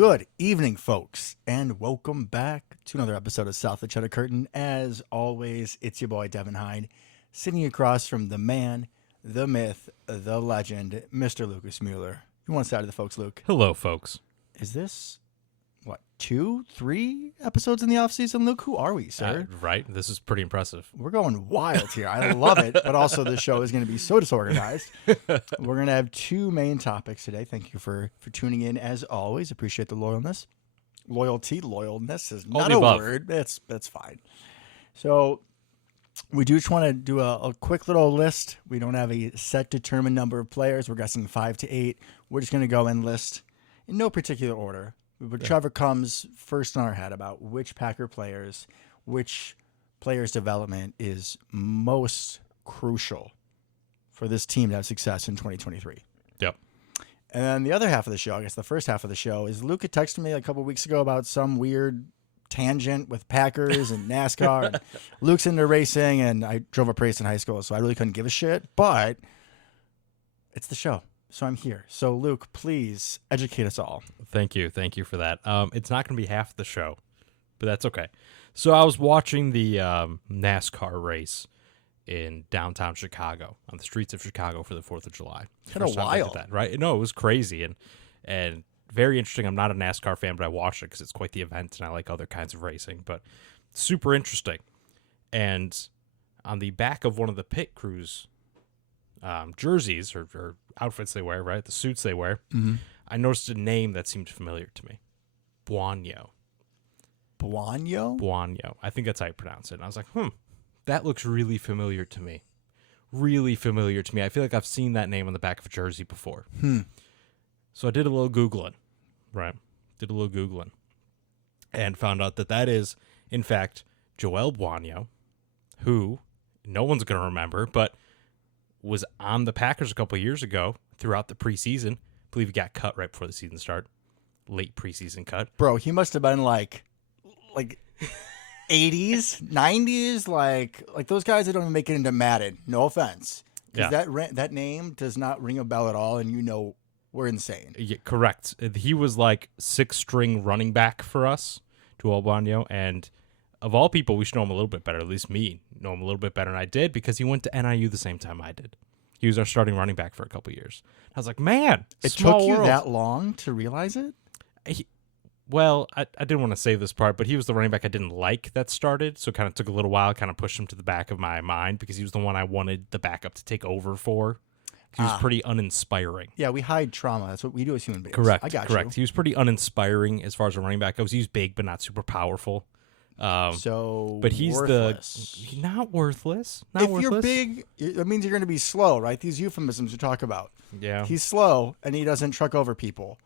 Good evening, folks, and welcome back to another episode of South of the Cheddar Curtain. As always, it's your boy, Devin Hyde, sitting across from the man, the myth, the legend, Mr. Lucas Mueller. You want to say hi to the folks, Luke? Hello, folks. Is this, 2, 3 episodes in the offseason, Luke? Who are we, sir? Right? This is pretty impressive. We're going wild here. I love it, but also this show is going to be so disorganized. We're going to have two main topics today. Thank you for tuning in, as always. Appreciate the loyalness. Loyalness is not a word. That's fine. So we do just want to do a quick little list. We don't have a set determined number of players. We're guessing 5 to 8. We're just going to go and list in no particular order. But Trevor comes first in our head about which Packer players, which players' development is most crucial for this team to have success in 2023. Yep. And then the other half of the show, I guess the first half of the show, is Luke had texted me a couple weeks ago about some weird tangent with Packers and NASCAR. And Luke's into racing, and I drove a race in high school, so I really couldn't give a shit. But it's the show. So I'm here. So, Luke, please educate us all. Thank you for that. It's not going to be half the show, but that's okay. So I was watching the NASCAR race in downtown Chicago, on the streets of Chicago for the 4th of July. Kind of wild. That, right? No, it was crazy and very interesting. I'm not a NASCAR fan, but I watched it because it's quite the event, and I like other kinds of racing, but super interesting. And on the back of one of the pit crews' jerseys or outfits they wear, right? The suits they wear. Mm-hmm. I noticed a name that seemed familiar to me. Buonio. Buonio? I think that's how you pronounce it. And I was like, that looks really familiar to me. Really familiar to me. I feel like I've seen that name on the back of a jersey before. So I did a little Googling, right? And found out that is, in fact, Joel Buonio, who no one's going to remember, but was on the Packers a couple of years ago throughout the preseason. I believe he got cut right before the season started. Late preseason cut. Bro, he must have been like 80s, 90s, like those guys that don't even make it into Madden. No offense. Because that name does not ring a bell at all, and we're insane. Yeah, correct. He was like 6th-string running back for us, Joel Buonio, and of all people, we should know him a little bit better. At least me know him a little bit better, and I did because he went to NIU the same time I did. He was our starting running back for a couple years. I was like, man, it took you that long to realize it? I didn't want to say this part, but he was the running back I didn't like that started, so it kind of took a little while, kind of pushed him to the back of my mind because he was the one I wanted the backup to take over for. He was pretty uninspiring. Yeah, we hide trauma. That's what we do as human beings. Correct. I got correct. you. He was pretty uninspiring as far as a running back goes. He was big, but not super powerful. But he's worthless. Not worthless. You're big, that means you're going to be slow, right? These euphemisms you talk about. Yeah. He's slow, and he doesn't truck over people.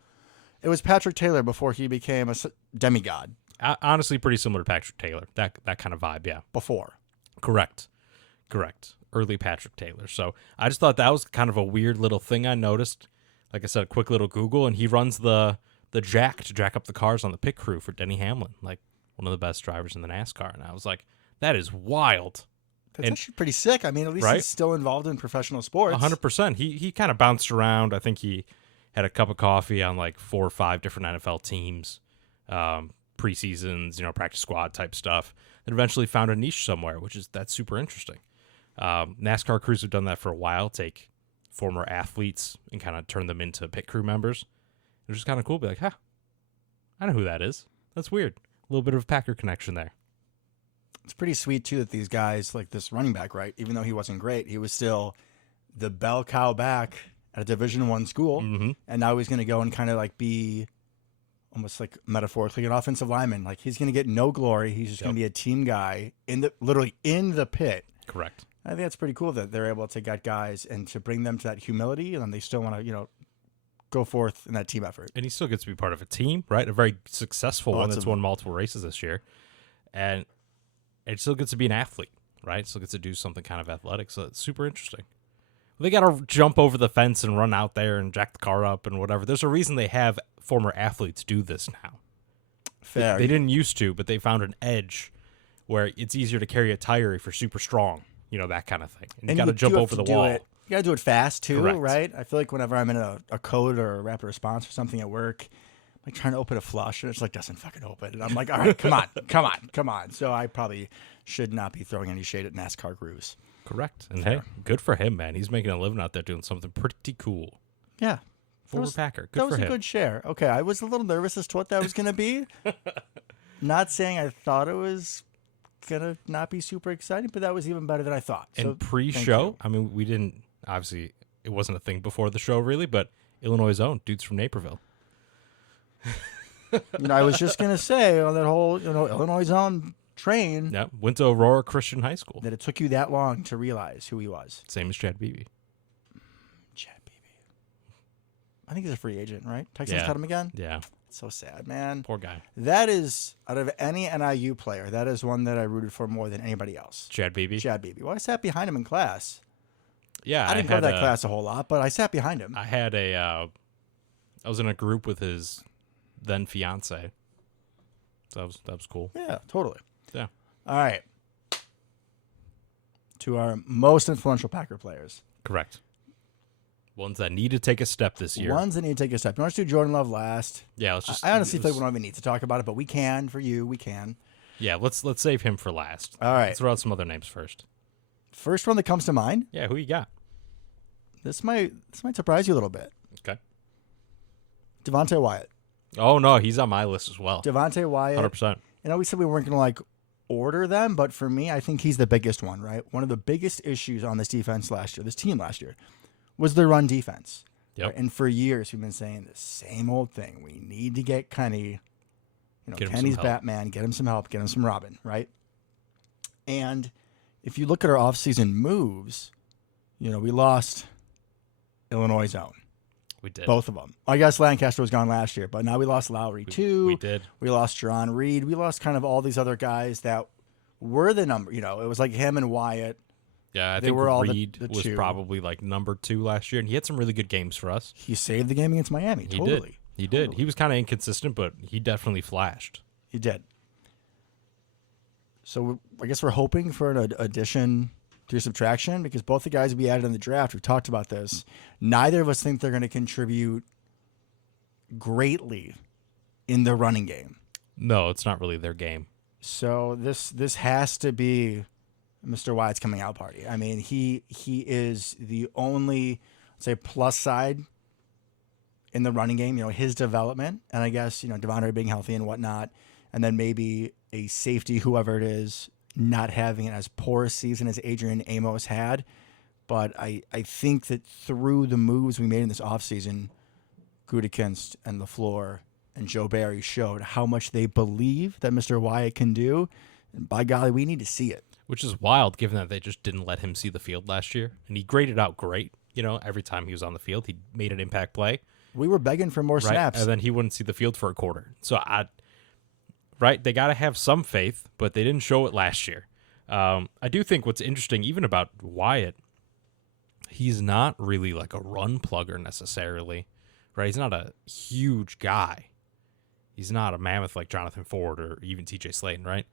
It was Patrick Taylor before he became a demigod. Honestly, pretty similar to Patrick Taylor. That kind of vibe, yeah. Before. Correct. Early Patrick Taylor. So I just thought that was kind of a weird little thing I noticed. Like I said, a quick little Google, and he runs the jack to jack up the cars on the pit crew for Denny Hamlin, like one of the best drivers in the NASCAR. And I was like, that is wild. That's actually pretty sick. I mean, at least he's still involved in professional sports. 100%. He kind of bounced around. I think he had a cup of coffee on like 4 or 5 different NFL teams, preseasons, practice squad type stuff. And eventually found a niche somewhere, that's super interesting. NASCAR crews have done that for a while, take former athletes and kind of turn them into pit crew members. It's just kind of cool. Be like, I know who that is. That's weird. A little bit of a Packer connection there. It's pretty sweet, too, that these guys, like this running back, right, even though he wasn't great, he was still the bell cow back at a Division I school, and now he's going to go and kind of like be almost like metaphorically an offensive lineman. Like he's going to get no glory. He's just going to be a team guy literally in the pit. Correct. I think that's pretty cool that they're able to get guys and to bring them to that humility, and then they still want to, go forth in that team effort. And he still gets to be part of a team, right? A very successful one that's won multiple races this year. And it still gets to be an athlete, right? Still gets to do something kind of athletic. So it's super interesting. They got to jump over the fence and run out there and jack the car up and whatever. There's a reason they have former athletes do this now. Fair. They didn't used to, but they found an edge where it's easier to carry a tire if you're super strong, that kind of thing. And you got to jump over the wall. You got to do it fast, too, Correct. right? I feel like whenever I'm in a code or a rapid response or something at work, like trying to open a flush, and it's like doesn't fucking open. And I'm like, all right, come on. So I probably should not be throwing any shade at NASCAR grooves. Correct. And hey, good for him, man. He's making a living out there doing something pretty cool. Yeah. Former Packer. Good that for was him. a good share. Okay, I was a little nervous as to what that was going to be. Not saying I thought it was going to not be super exciting, but that was even better than I thought. And so, pre-show, I mean, we didn't, obviously, it wasn't a thing before the show, really, but Illinois' own, dudes from Naperville. I was just going to say on that whole, Illinois' own train. Yeah, went to Aurora Christian High School. That it took you that long to realize who he was. Same as Chad Beebe. Chad Beebe. I think he's a free agent, right? Texans cut him again? Yeah. It's so sad, man. Poor guy. That is, out of any NIU player, that is one that I rooted for more than anybody else. Chad Beebe? Chad Beebe. Well, I sat behind him in class. Yeah. I didn't go to that class a whole lot, but I sat behind him. I had I was in a group with his then fiance. So that was cool. Yeah, totally. Yeah. All right. To our most influential Packer players. Correct. Ones that need to take a step this year. Ones that need to take a step. You want to do Jordan Love last? Yeah, let's just. I honestly feel like we don't even need to talk about it, but we can for you. We can. Yeah, let's save him for last. All right. Let's throw out some other names first. First one that comes to mind. Yeah, who you got? This might surprise you a little bit. Okay. Devontae Wyatt. Oh no, he's on my list as well. Devontae Wyatt. 100%. We said we weren't going to order them, but for me, I think he's the biggest one, right? One of the biggest issues on this defense this team last year, was the run defense. Yep. Right? And for years, we've been saying the same old thing. We need to get Kenny. Kenny's Batman. Get him some help. Get him some Robin, right? And if you look at our offseason moves, we lost Illinois' own. We did. Both of them. I guess Lancaster was gone last year, but now we lost Lowry too. We did. We lost Jerron Reed. We lost kind of all these other guys that were the number. It was like him and Wyatt. Yeah, I They think were all Reed the was two. probably number 2 last year, and he had some really good games for us. He saved the game against Miami. He Totally. did. He did. He was kind of inconsistent, but he definitely flashed. He did. So I guess we're hoping for an addition through subtraction because both the guys we added in the draft, we've talked about this. Neither of us think they're going to contribute greatly in the running game. No, it's not really their game. So this has to be Mr. Wyatt's coming out party. I mean, he is the only, say, plus side in the running game, his development. And I guess, Devondre being healthy and whatnot. And then maybe a safety, whoever it is, not having as poor a season as Adrian Amos had. But I think that through the moves we made in this offseason, Gutekunst and LaFleur and Joe Barry showed how much they believe that Mr. Wyatt can do. And by golly, we need to see it. Which is wild, given that they just didn't let him see the field last year. And he graded out great. Every time he was on the field, he made an impact play. We were begging for more snaps. And then he wouldn't see the field for a quarter. So, they got to have some faith, but they didn't show it last year. I do think what's interesting, even about Wyatt, he's not really like a run plugger necessarily, right? He's not a huge guy. He's not a mammoth like Jonathan Ford or even TJ Slayton, right?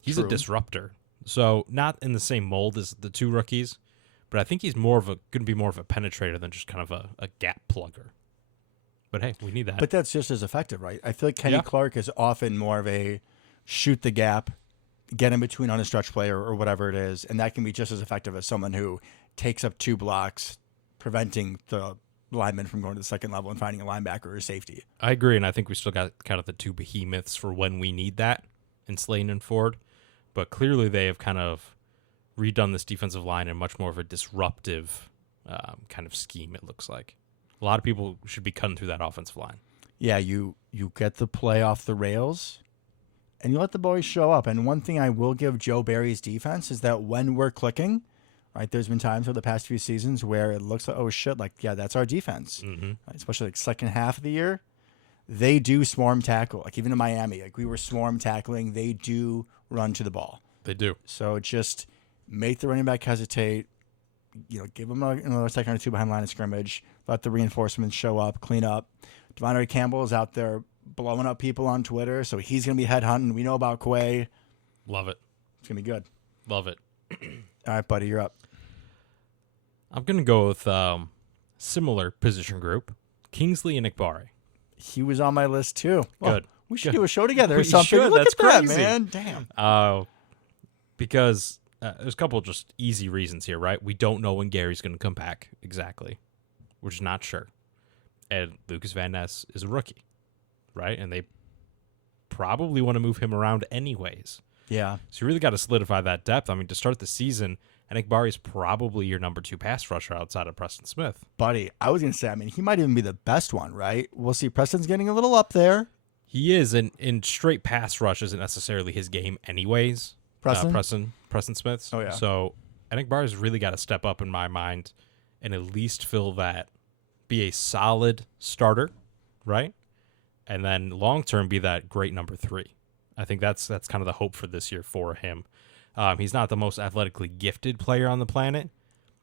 He's True. a disruptor. So not in the same mold as the two rookies, but I think he's going to be more of a penetrator than just kind of a gap plugger. But hey, we need that. But that's just as effective, right? I feel like Kenny Clark is often more of a shoot the gap, get in between on a stretch play or whatever it is, and that can be just as effective as someone who takes up 2 blocks, preventing the lineman from going to the second level and finding a linebacker or a safety. I agree, and I think we still got kind of the 2 behemoths for when we need that in Slayton and Ford. But clearly they have kind of redone this defensive line in much more of a disruptive kind of scheme, it looks like. A lot of people should be cutting through that offensive line. Yeah, you get the play off the rails, and you let the boys show up. And one thing I will give Joe Barry's defense is that when we're clicking, right, there's been times over the past few seasons where it looks like, oh, shit, that's our defense. Mm-hmm. Right, especially second half of the year. They do swarm tackle. Even in Miami, we were swarm tackling. They do run to the ball. They do. So just make the running back hesitate. Give them another second or 2 behind the line of scrimmage. Let the reinforcements show up, clean up. Devondre Campbell is out there blowing up people on Twitter, so he's going to be headhunting. We know about Quay. Love it. It's going to be good. Love it. All right, buddy, you're up. I'm going to go with similar position group, Kingsley and Ikbari. He was on my list too. Well, Good. We should do a show together or We something. should. Look That's at that, crazy. man. Damn. Because there's a couple of just easy reasons here, right? We don't know when Gary's going to come back exactly. We're just not sure. And Lucas Van Ness is a rookie, right? And they probably want to move him around anyways. Yeah. So you really got to solidify that depth. I mean, to start the season, Enikbari is probably your number 2 pass rusher outside of Preston Smith. Buddy, I was going to say, I mean, he might even be the best one, right? We'll see. Preston's getting a little up there. He is, and in straight pass rush isn't necessarily his game anyways. Preston? Preston Smith's. Oh, yeah. So Enikbari's really got to step up in my mind and at least fill that, be a solid starter, right? And then long-term be that great number 3. I think that's kind of the hope for this year for him. He's not the most athletically gifted player on the planet,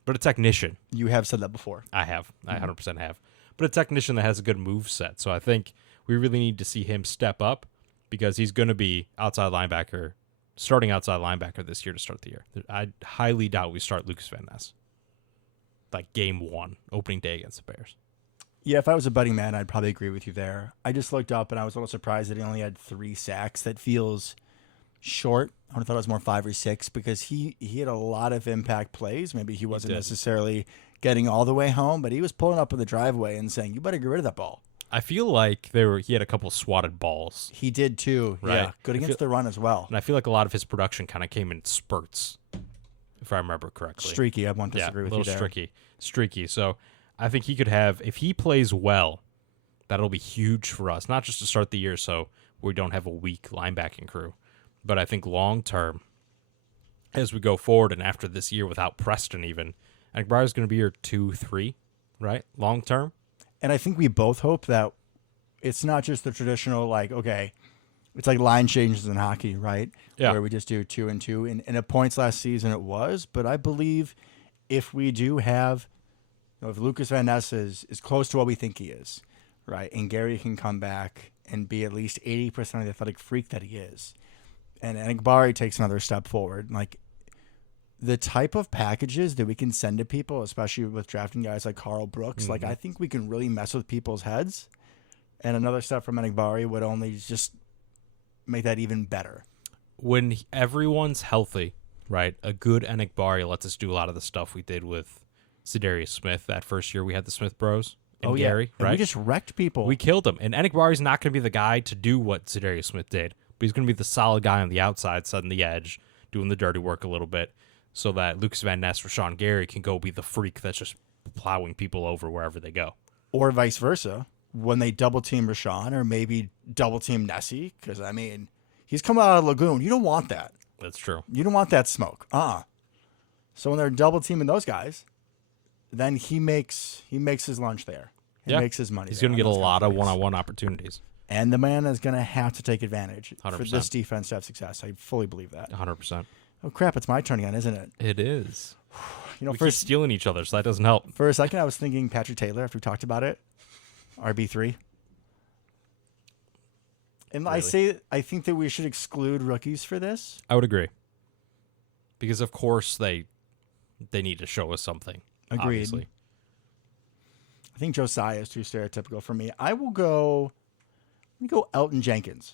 but a technician. You have said that before. I have. I 100% have. But a technician that has a good move set. So I think we really need to see him step up because he's going to be starting outside linebacker this year to start the year. I highly doubt we start Lucas Van Ness. Like game 1, opening day against the Bears. Yeah, if I was a betting man, I'd probably agree with you there. I just looked up and I was a little surprised that he only had 3 sacks. That feels short. I would have thought it was more 5 or 6 because he had a lot of impact plays. Maybe he wasn't necessarily getting all the way home, but he was pulling up in the driveway and saying, "You better get rid of that ball." I feel like he had a couple swatted balls. He did too. Right. Yeah, good against the run as well. And I feel like a lot of his production kind of came in spurts, if I remember correctly. Streaky. I won't disagree with you there. A little streaky. So I think he could have, if he plays well, that'll be huge for us. Not just to start the year so we don't have a weak linebacking crew, but I think long term, as we go forward and after this year without Preston even, I think Briar's going to be your 2-3, right? Long term. And I think we both hope that it's not just the traditional, like, okay, it's like line changes in hockey, right? Yeah. Where we just do 2 and 2. And at points last season it was, but I believe if we do have, if Lucas Van Ness is close to what we think he is, right, and Gary can come back and be at least 80% of the athletic freak that he is, and Enikbari takes another step forward, like the type of packages that we can send to people, especially with drafting guys like Carl Brooks, like I think we can really mess with people's heads. And another step from Enikbari would only just make that even better. When everyone's healthy, right, a good Enikbari lets us do a lot of the stuff we did with Za'Darius Smith that first year we had the Smith Bros and Gary, and right? we just wrecked people. We killed him. And Enikbari's not going to be the guy to do what Za'Darius Smith did, but he's going to be the solid guy on the outside, setting the edge, doing the dirty work a little bit, so that Lucas Van Ness, Rashawn Gary can go be the freak that's just plowing people over wherever they go. Or vice versa, when they double-team Rashawn or maybe double-team Nessie, because, I mean, he's coming out of Lagoon. You don't want that. That's true. You don't want that smoke. So when they're double-teaming those guys, then he makes his lunch there. He makes his money. He's going to get a lot of one-on-one opportunities. And the man is going to have to take advantage 100%. for this defense to have success. I fully believe that. 100%. Oh, crap. It's my turn again, isn't it? It is. You know, We first, keep stealing each other, so that doesn't help. for a second, I was thinking Patrick Taylor after we talked about it. RB3. And Really? I think that we should exclude rookies for this. I would agree. Because, of course, they need to show us something. Agreed. Obviously. I think Josiah is too stereotypical for me. Let me go Elton Jenkins.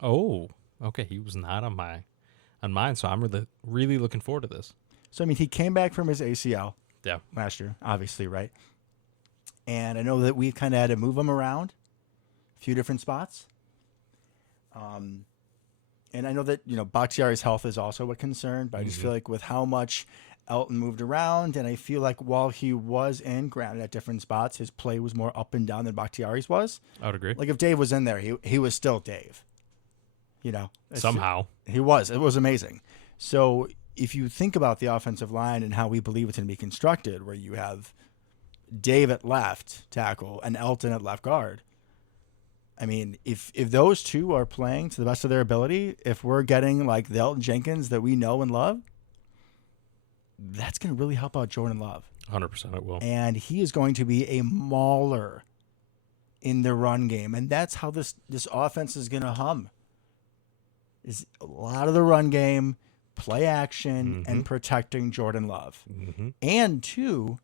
Oh, okay. He was not on mine, so I'm really looking forward to this. So, I mean, he came back from his ACL Yeah. last year, obviously, right? And I know that we kind of had to move him around a few different spots. And I know that, Bakhtiari's health is also a concern, but I just feel like with how much Elton moved around, and I feel like while he was in, granted at different spots, his play was more up and down than Bakhtiari's was. I would agree. Like if Dave was in there, he was still Dave. Somehow. He was. It was amazing. So if you think about the offensive line and how we believe it's going to be constructed, where you have Dave at left tackle and Elton at left guard, I mean, if those two are playing to the best of their ability, if we're getting like the Elton Jenkins that we know and love, that's going to really help out Jordan Love. 100% it will. And he is going to be a mauler in the run game. And that's how this offense is going to hum. Is a lot of the run game, play action, and protecting Jordan Love. Mm-hmm. And two,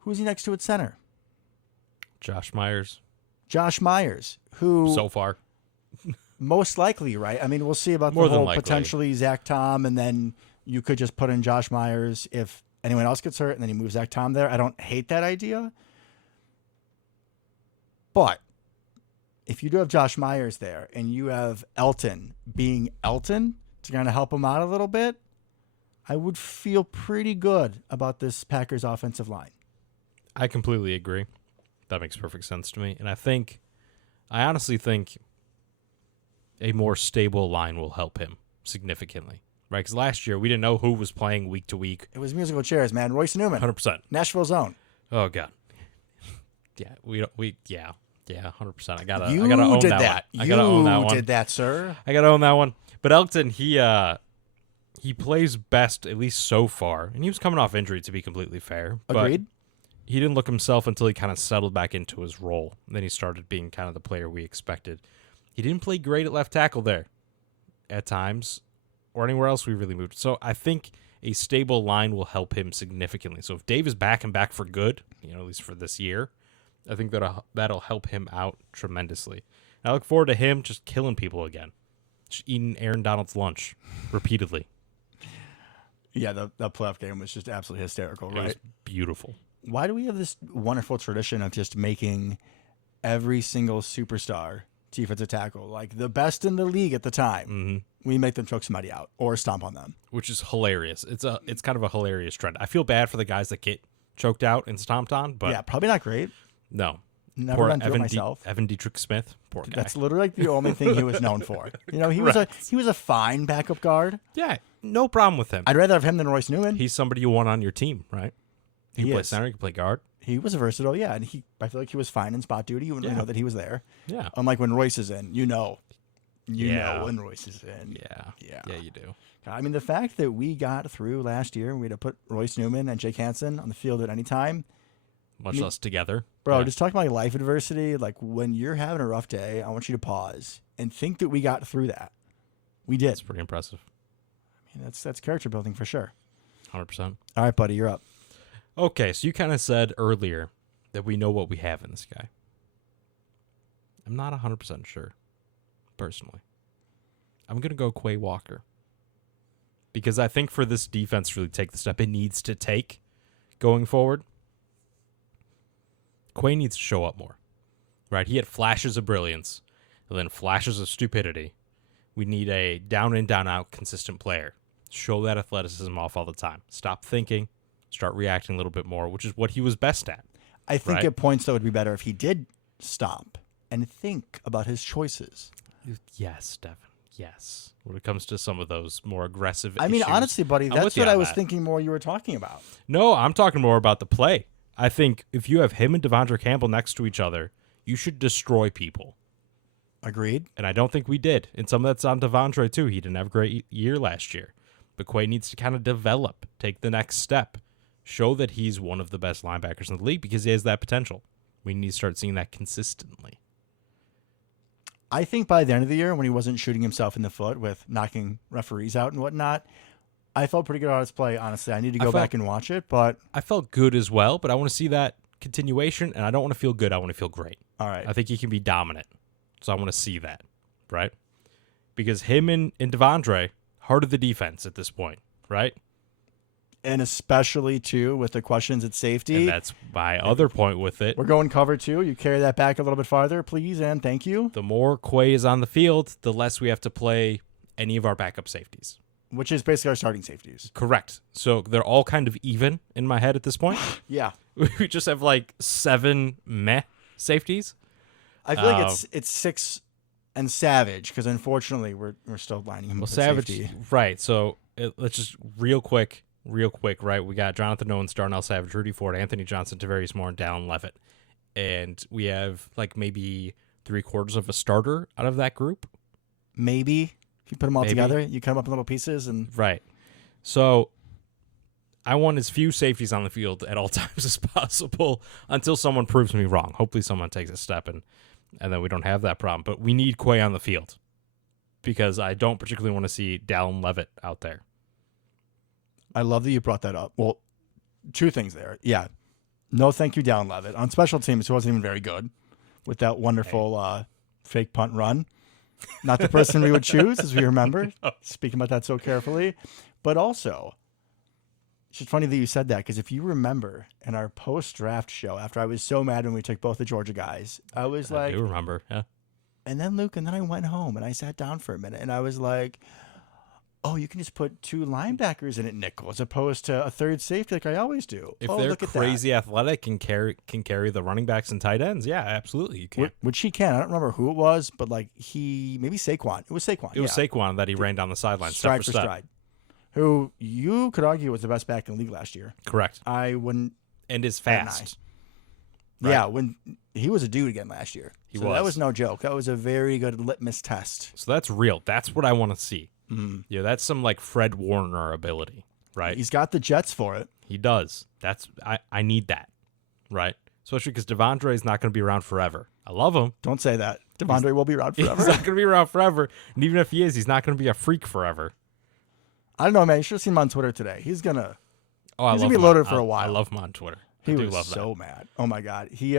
who's he next to at center? Josh Myers. Josh Myers, who So far. most likely, right? I mean, we'll see about More the than whole likely. potentially Zach Tom, and then you could just put in Josh Myers if anyone else gets hurt, and then you move Zach Tom there. I don't hate that idea. But if you do have Josh Myers there and you have Elton being Elton to kind of help him out a little bit, I would feel pretty good about this Packers offensive line. I completely agree. That makes perfect sense to me. And I honestly think a more stable line will help him significantly. Right? Because last year we didn't know who was playing week to week. It was musical chairs, man. Royce Newman, 100%. Nashville zone. Oh God. Yeah, 100%. I gotta You own did that. that. I gotta own that You one. did that, sir. I gotta own that one. But Elton, he plays best, at least so far. And he was coming off injury, to be completely fair. Agreed. But he didn't look himself until he kind of settled back into his role. And then he started being kind of the player we expected. He didn't play great at left tackle there at times or anywhere else we really moved. So I think a stable line will help him significantly. So if Dave is back and back for good, at least for this year, I think that'll help him out tremendously. And I look forward to him just killing people again. Just eating Aaron Donald's lunch repeatedly. Yeah, the playoff game was just absolutely hysterical, It right? was beautiful. Why do we have this wonderful tradition of just making every single superstar defensive tackle, like the best in the league at the time? Mm-hmm. We make them choke somebody out or stomp on them. Which is hilarious. It's kind of a hilarious trend. I feel bad for the guys that get choked out and stomped on, but yeah, probably not great. no. Never Poor been through it myself. Evan Dietrich Smith, poor guy. That's literally like the only thing he was known for. He was a fine backup guard. Yeah, no problem with him. I'd rather have him than Royce Newman. He's somebody you want on your team, right? He can play is. center, he can play guard. He was versatile, yeah, and I feel like he was fine in spot duty. You wouldn't Yeah. know that he was there. Yeah. Unlike when Royce is in, you know Yeah. when Royce is in. Yeah, you do. I mean, the fact that we got through last year and we had to put Royce Newman and Jake Hansen on the field at any time, Much less together. bro, Yeah. just talking about life adversity, like when you're having a rough day, I want you to pause and think that we got through that. We did. It's pretty impressive. I mean, that's character building for sure. 100%. All right, buddy, you're up. Okay, so you kind of said earlier that we know what we have in this guy. I'm not 100% sure, personally. I'm going to go Quay Walker. Because I think for this defense to really take the step it needs to take going forward, Quay needs to show up more. Right? He had flashes of brilliance and then flashes of stupidity. We need a down in, down out consistent player. Show that athleticism off all the time. Stop thinking. Start reacting a little bit more, which is what he was best at. I think Right. at points, though, it would be better if he did stop and think about his choices. Yes, Devin. Yes. When it comes to some of those more aggressive I mean, issues. honestly, buddy, I'm that's with you what I on was that. thinking more you were talking about. No, I'm talking more about the play. I think if you have him and Devondre Campbell next to each other, you should destroy people. Agreed. And I don't think we did. And some of that's on Devondre, too. He didn't have a great year last year. But Quay needs to kind of develop, take the next step, show that he's one of the best linebackers in the league because he has that potential. We need to start seeing that consistently. I think by the end of the year, when he wasn't shooting himself in the foot with knocking referees out and whatnot, I felt pretty good about his play, honestly. I need to go back and watch it, but I felt good as well, but I want to see that continuation, and I don't want to feel good. I want to feel great. all right. I think he can be dominant. So I want to see that, right? Because him and Devondre, heart of the defense at this point, right? And especially, too, with the questions at safety. And that's my other point with it. We're going cover 2. You carry that back a little bit farther, please, and thank you. The more Quay is on the field, the less we have to play any of our backup safeties. Which is basically our starting safeties. Correct. So they're all kind of even in my head at this point. Yeah. We just have like 7 meh safeties. I feel like it's 6 and Savage, because unfortunately we're still lining him up at Savage, safety. right. So let's just real quick, right? We got Jonathan Owens, Darnell Savage, Rudy Ford, Anthony Johnson, Tavarius Moore, and Dallin Levitt. And we have like maybe 3/4 of a starter out of that group. Maybe. If you put them all Maybe. together, you cut them up in little pieces. And Right. So I want as few safeties on the field at all times as possible until someone proves me wrong. Hopefully someone takes a step and then we don't have that problem. But we need Quay on the field because I don't particularly want to see Dallin Levitt out there. I love that you brought that up. Well, 2 things there. Yeah. No, thank you, Down Levitt. On special teams, he wasn't even very good with that wonderful fake punt run. Not the person we would choose, as we remember. Speaking about that so carefully. But also, it's just funny that you said that, because if you remember in our post-draft show, after I was so mad when we took both the Georgia guys, I was like... I do remember, yeah. And then, Luke, and then I went home, and I sat down for a minute, and I was like... Oh, you can just put 2 linebackers in at nickel as opposed to a third safety like I always do. If they're crazy athletic and can carry the running backs and tight ends, yeah, absolutely, you can. Which he can. I don't remember who it was, but maybe Saquon. It was Saquon. It was Saquon that he ran down the sideline stride for stride. Who you could argue was the best back in the league last year. Correct. I wouldn't. And is fast. Right? Yeah, when he was a dude again last year. That was no joke. That was a very good litmus test. So that's real. That's what I want to see. Yeah, that's some like Fred Warner ability, right? He's got the jets for it. He does. I need that, right? Especially because Devondre is not going to be around forever. I love him. Don't say that. Devondre will be around forever. He's not going to be around forever. And even if he is, he's not going to be a freak forever. I don't know, man. You should have seen him on Twitter today. He's going to be loaded for a while. I love him on Twitter. He was so mad. Oh, my God. He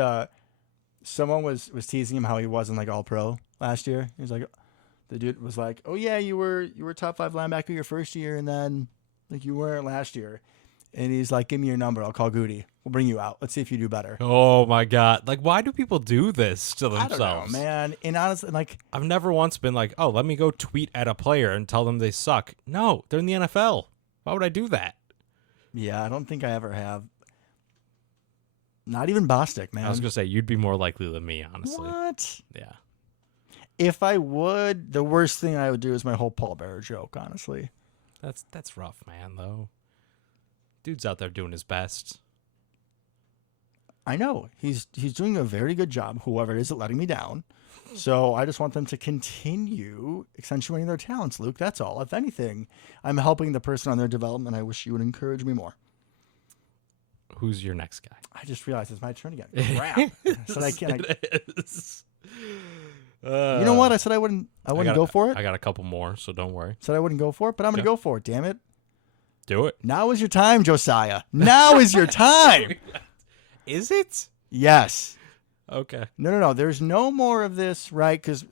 someone was teasing him how he wasn't like all-pro last year. He was like... The dude was like, "Oh yeah, you were top 5 linebacker your first year, and then like you weren't last year." And he's like, "Give me your number. I'll call Goody. We'll bring you out. Let's see if you do better." Oh my God! Like, why do people do this to themselves? I don't know, man. And honestly, like, I've never once been like, "Oh, let me go tweet at a player and tell them they suck." No, they're in the NFL. Why would I do that? Yeah, I don't think I ever have. Not even Bostic, man. I was gonna say you'd be more likely than me, honestly. What? Yeah. If I would, the worst thing I would do is my whole Paul Bearer joke, honestly. That's rough, man, though. Dude's out there doing his best. I know. He's doing a very good job, whoever it is at letting me down. So I just want them to continue accentuating their talents, Luke. That's all. If anything, I'm helping the person on their development. I wish you would encourage me more. Who's your next guy? I just realized it's my turn again. Crap. So I can't. It is. You know what? I said I wouldn't go for it. I got a couple more, so don't worry. Said I wouldn't go for it, but I'm going to go for it, damn it. Do it. Now is your time, Josiah. Now is your time. Is it? Yes. Okay. No. There's no more of this, right? Because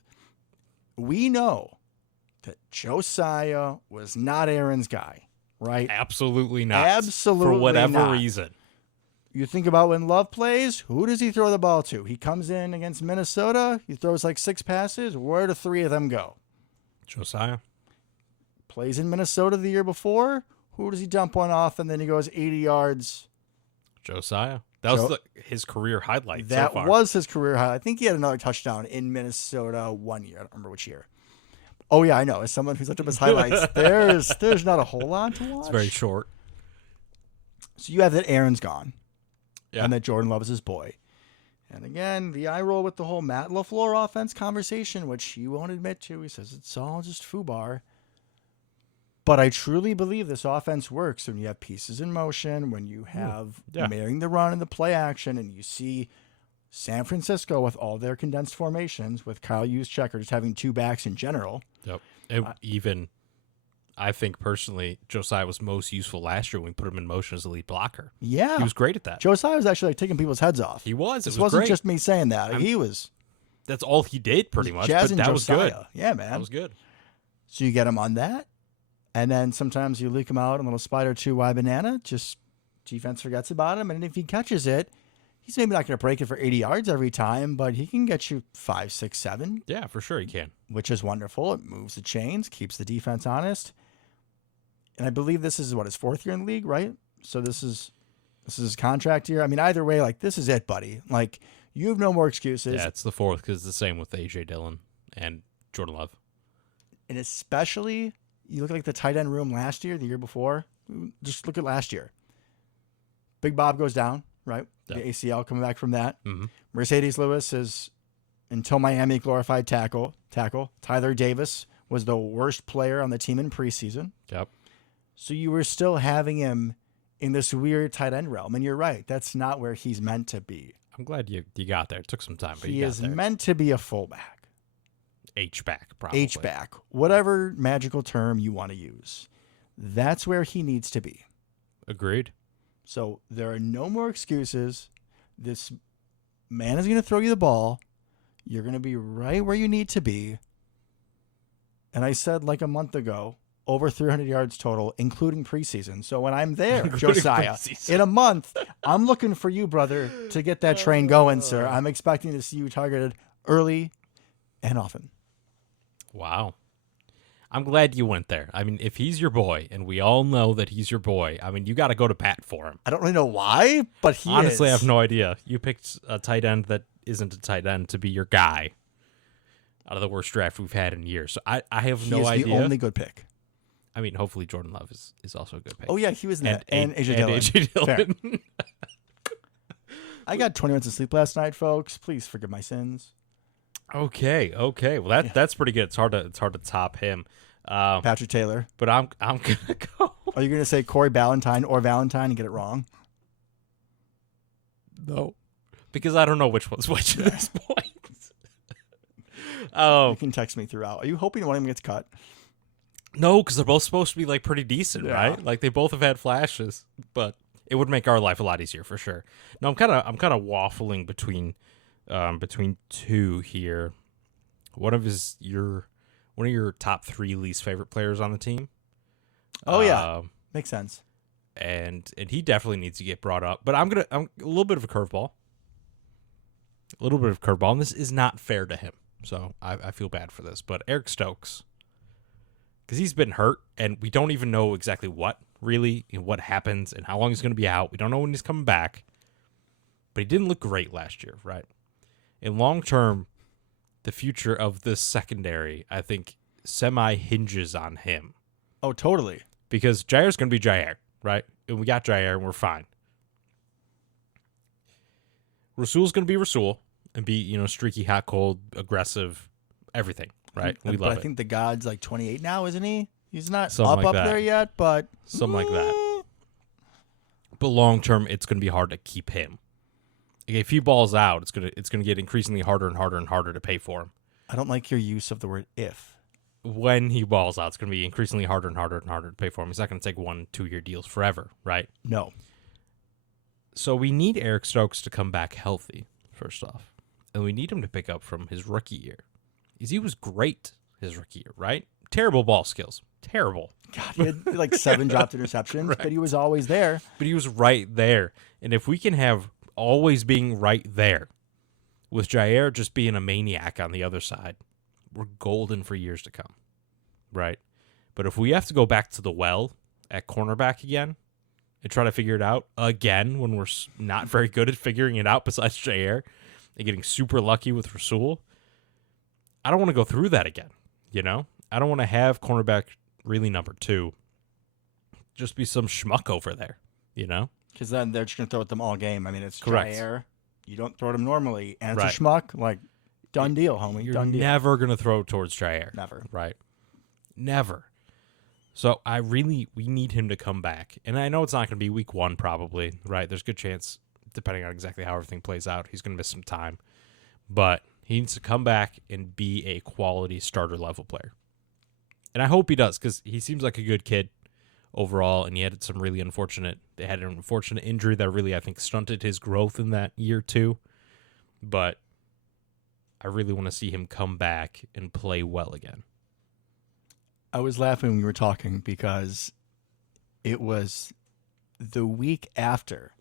we know that Josiah was not Aaron's guy, right? Absolutely not. Absolutely for whatever not. reason. You think about when Love plays, who does he throw the ball to? He comes in against Minnesota. He throws like 6 passes. Where do 3 of them go? Josiah. Plays in Minnesota the year before. Who does he dump one off and then he goes 80 yards? Josiah. That was his career highlight That so far. was his career highlight. I think he had another touchdown in Minnesota one year. I don't remember which year. Oh, yeah, I know. As someone who's looked up his highlights, there's not a whole lot to watch. It's very short. So you have that Aaron's gone. Yeah. And that Jordan Love is his boy. And again, the eye roll with the whole Matt LaFleur offense conversation, which he won't admit to. He says it's all just FUBAR. But I truly believe this offense works when you have pieces in motion, when you have marrying the run and the play action, and you see San Francisco with all their condensed formations, with Kyle Juszczyk just having 2 backs in general. Yep. I think personally, Josiah was most useful last year when we put him in motion as a lead blocker. Yeah. He was great at that. Josiah was actually like taking people's heads off. He was. This wasn't just me saying that. He was. That's all he did pretty much. Jazz But and that Josiah. was good. Yeah, man. That was good. So you get him on that. And then sometimes you leak him out in a little spider 2Y banana. Just defense forgets about him. And if he catches it, he's maybe not going to break it for 80 yards every time, but he can get you 5, 6, 7. Yeah, for sure he can. Which is wonderful. It moves the chains, keeps the defense honest. And I believe this is his 4th year in the league, right? So this is his contract year. I mean, either way, like, this is it, buddy. Like, you have no more excuses. Yeah, it's the 4th because it's the same with A.J. Dillon and Jordan Love. And especially, you look at like the tight end room last year, the year before. Just look at last year. Big Bob goes down, right? Yep. The ACL coming back from that. Mm-hmm. Mercedes Lewis is, until Miami glorified tackle. Tyler Davis was the worst player on the team in preseason. Yep. So you were still having him in this weird tight end realm. And you're right. That's not where he's meant to be. I'm glad you got there. It took some time, but he you got is there. meant to be a fullback. H-back, probably. H-back. Whatever magical term you want to use. That's where he needs to be. Agreed. So there are no more excuses. This man is going to throw you the ball. You're going to be right where you need to be. And I said like a month ago, over 300 yards total, including preseason. So when I'm there, Josiah, in a month, I'm looking for you, brother, to get that train going, sir. I'm expecting to see you targeted early and often. Wow. I'm glad you went there. I mean, if he's your boy, and we all know that he's your boy, I mean, you got to go to bat for him. I don't really know why, but he Honestly, is. I have no idea. You picked a tight end that isn't a tight end to be your guy out of the worst draft we've had in years. So I have no idea. He is the only good pick. I mean, hopefully Jordan Love is also a good pick. Oh, yeah, he was in that. And AJ Dillon. I got 20 minutes of sleep last night, folks. Please forgive my sins. Okay. Well, that's pretty good. It's hard to top him. Patrick Taylor. But I'm gonna go. Are you gonna say Corey Ballantyne or Valentine and get it wrong? No, because I don't know which one's which at this point. You can text me throughout. Are you hoping one of them gets cut? No, because they're both supposed to be like pretty decent, right? Like they both have had flashes, but it would make our life a lot easier for sure. No, I'm kind of waffling between two here. One of your top 3 least favorite players on the team. Oh yeah, makes sense. And he definitely needs to get brought up. But I'm a little bit of a curveball. And this is not fair to him. So I feel bad for this. But Eric Stokes, because he's been hurt, and we don't even know exactly what happens and how long he's going to be out. We don't know when he's coming back. But he didn't look great last year, right? In long term, the future of this secondary, I think, hinges on him. Oh, totally. Because Jair's going to be Jair, right? And we got Jair, and we're fine. Rasul's going to be Rasul and be, streaky, hot, cold, aggressive, everything, right? We love it. I think the God's like 28 now, isn't he? He's not Something up there yet, but... Something like that. But long term, it's going to be hard to keep him. If he balls out, it's gonna get increasingly harder and harder and harder to pay for him. I don't like your use of the word if. When he balls out, it's gonna be increasingly harder and harder and harder to pay for him. He's not gonna take 1-2 year deals forever, right? No. So we need Eric Stokes to come back healthy, first off. And we need him to pick up from his rookie year. Because he was great his rookie year, right? Terrible ball skills. Terrible. God, he had like 7 dropped interceptions, right. But he was always there. But he was right there. And if we can have always being right there, with Jair just being a maniac on the other side, we're golden for years to come, right? But if we have to go back to the well at cornerback again and try to figure it out again when we're not very good at figuring it out besides Jair and getting super lucky with Rasul, I don't want to go through that again, I don't want to have cornerback really number 2 just be some schmuck over there, Because then they're just going to throw at them all game. I mean, it's correct. Jair. You don't throw at him normally. And it's right. a schmuck. Like, done deal, homie. You're done deal. Never going to throw towards Jair. Never. Right. Never. So we need him to come back. And I know it's not going to be week 1 probably, right? There's a good chance, depending on exactly how everything plays out, he's going to miss some time. But he needs to come back and be a quality starter level player. And I hope he does, because he seems like a good kid overall, and they had an unfortunate injury that really, I think, stunted his growth in that year too. But I really want to see him come back and play well again. I was laughing when we were talking because it was the week after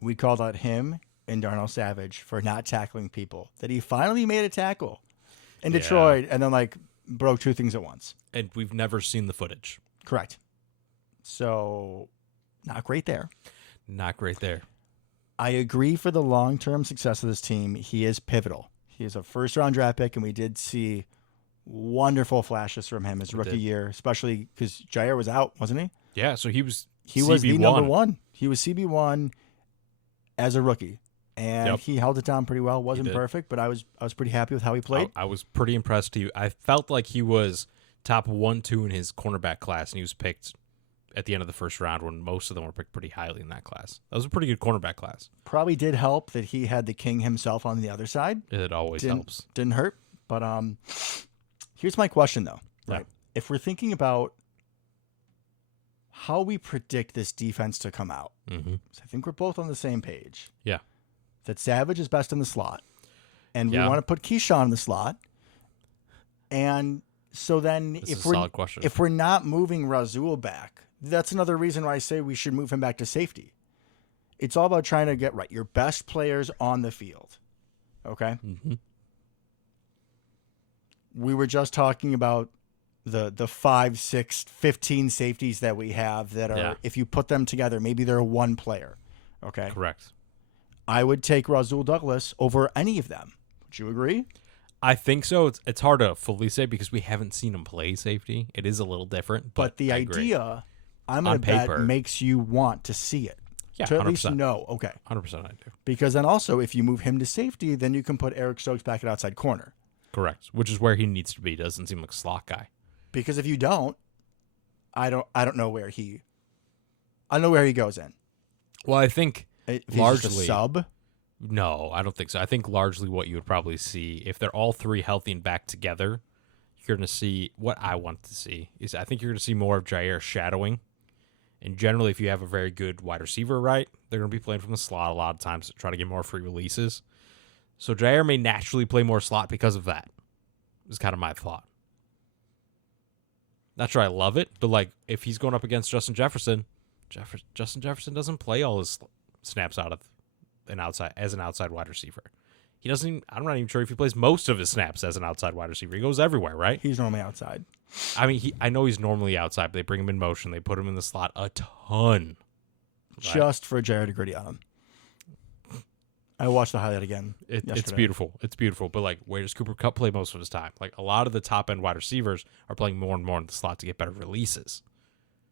we called out him and Darnell Savage for not tackling people that he finally made a tackle in Detroit and then broke 2 things at once. And we've never seen the footage. Correct. So, not great there. Not great there. I agree for the long-term success of this team. He is pivotal. He is a first-round draft pick, and we did see wonderful flashes from him his rookie year, especially because Jair was out, wasn't he? Yeah, so he was the number 1. He was CB1 as a rookie, and he held it down pretty well. Wasn't perfect, but I was pretty happy with how he played. I was pretty impressed too. I felt like he was top 1-2 in his cornerback class, and he was picked at the end of the first round when most of them were picked pretty highly in that class. That was a pretty good cornerback class. Probably did help that he had the king himself on the other side. It always helps. Didn't hurt. But here's my question, though. Yeah. Right? If we're thinking about how we predict this defense to come out. Mm-hmm. So I think we're both on the same page. Yeah. That Savage is best in the slot. And we Yeah. want to put Keyshawn in the slot. And so then This is a solid question. if we're not moving Rasul back, that's another reason why I say we should move him back to safety. It's all about trying to get your best players on the field. Okay? Mm-hmm. We were just talking about the 5, 6, 15 safeties that we have that are, if you put them together, maybe they're one player. Okay? Correct. I would take Rasul Douglas over any of them. Would you agree? I think so. It's hard to fully say because we haven't seen him play safety. It is a little different. But the I agree. idea, I'm going to bet, makes you want to see it. Yeah, to at 100%. least know. Okay. 100% I do. Because then also, if you move him to safety, then you can put Eric Stokes back at outside corner. Correct. Which is where he needs to be. Doesn't seem like a slot guy. Because if you don't, I don't know where he goes in. Well, I think If he's largely just a sub. No, I don't think so. I think largely what you would probably see, if they're all three healthy and back together, you're going to see what I want to see is I think you're going to see more of Jair shadowing. And generally, if you have a very good wide receiver, right, they're going to be playing from the slot a lot of times to try to get more free releases. So Jair may naturally play more slot because of that. Is kind of my thought. Not sure I love it, but like if he's going up against Justin Jefferson, Justin Jefferson doesn't play all his snaps out of an outside wide receiver. He doesn't even, I'm not even sure if he plays most of his snaps as an outside wide receiver. He goes everywhere, right? He's normally outside. I mean, I know he's normally outside, but they bring him in motion. They put him in the slot a ton. Right? Just for Jair to gritty on him. I watched the highlight again. It's beautiful. It's beautiful. But like, where does Cooper Kupp play most of his time? Like a lot of the top end wide receivers are playing more and more in the slot to get better releases.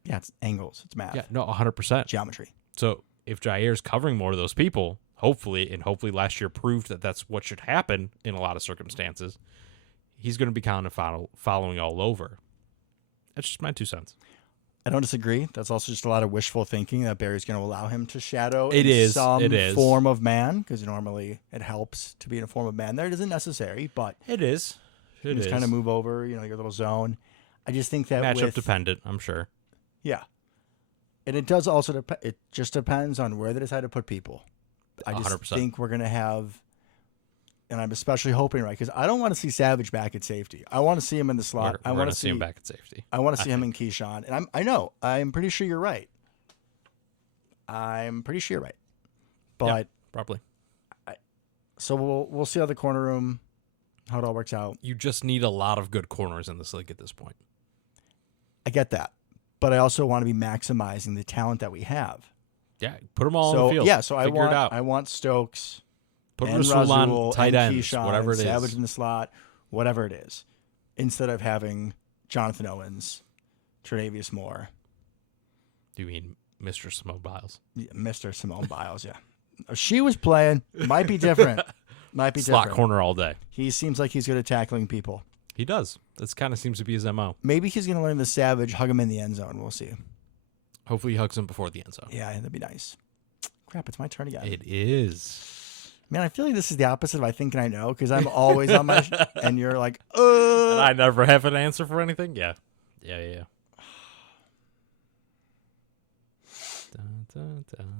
Yeah, it's angles. It's math. Yeah, no, 100%. Geometry. So if Jair's covering more of those people, hopefully last year proved that that's what should happen in a lot of circumstances, he's going to be kind of following all over. That's just my 2 cents. I don't disagree. That's also just a lot of wishful thinking that Barry's going to allow him to shadow some form of man, because normally it helps to be in a form of man there. It isn't necessary, but it is. You just kind of move over, your little zone. I just think that matchup dependent, I'm sure. Yeah. And it does also, it just depends on where they decide to put people. I just 100%. think we're going to have, and I'm especially hoping, right, because I don't want to see Savage back at safety. I want to see him in the slot. I want to see him back at safety. I want to see him in Keyshawn. And I'm pretty sure you're right. But yeah, probably. So we'll see how the corner room, how it all works out. You just need a lot of good corners in this league at this point. I get that. But I also want to be maximizing the talent that we have. Yeah, put them all on the field. Yeah, so Figure it out. I want Stokes, put and Rasul on tight and ends, Keyshawn, whatever it is. Savage in the slot, whatever it is, instead of having Jonathan Owens, Tre'Davious Moore. Do you mean Mr. Simone Biles? Yeah, Mr. Simone Biles, yeah. She was playing. Might be different. Slot corner all day. He seems like he's good at tackling people. He does. This kind of seems to be his MO. Maybe he's going to learn the Savage, hug him in the end zone. We'll see. Hopefully he hugs him before the end zone. Yeah, that'd be nice. Crap, it's my turn again. It is. Man, I feel like this is the opposite of I think and I know, because I'm always on my and you're like, And I never have an answer for anything? Yeah. Yeah.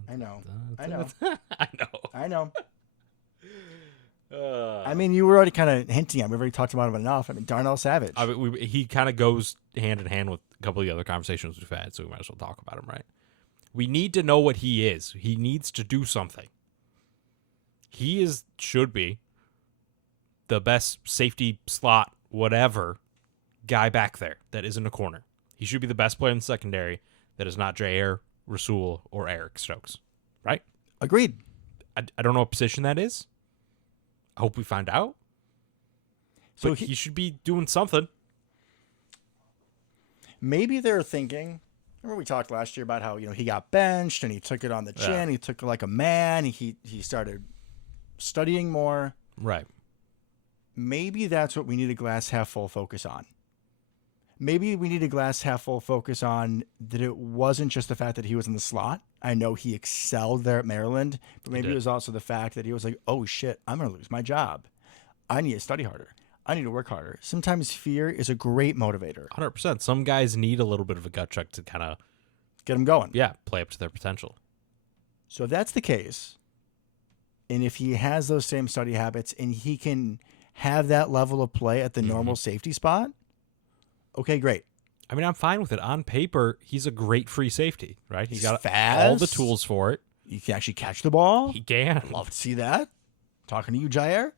I know. I know. I mean, you were already kind of hinting at. We've already talked about him enough. I mean, Darnell Savage. I mean, he kind of goes hand in hand with a couple of the other conversations we've had, so we might as well talk about him, right? We need to know what he is. He needs to do something. He should be the best safety slot, whatever, guy back there that isn't a corner. He should be the best player in the secondary that is not Jair, Rasul, or Eric Stokes, right? Agreed. I don't know what position that is. I hope we find out. So but he should be doing something. Maybe they're thinking. Remember we talked last year about how he got benched and he took it on the chin. Yeah. He took it like a man. He started studying more. Right. Maybe that's what we need a glass half full focus on. Maybe we need a glass half full focus on that it wasn't just the fact that he was in the slot. I know he excelled there at Maryland, but maybe it was also the fact that he was like, oh shit, I'm going to lose my job. I need to study harder. I need to work harder. Sometimes fear is a great motivator. 100%. Some guys need a little bit of a gut check to kind of Get them going. Yeah, play up to their potential. So if that's the case, and if he has those same study habits and he can have that level of play at the normal safety spot, okay, great. I mean, I'm fine with it. On paper, he's a great free safety, right? He's got fast. all the tools for it. You can actually catch the ball. He can. Love to see that. Talking to you, Jair.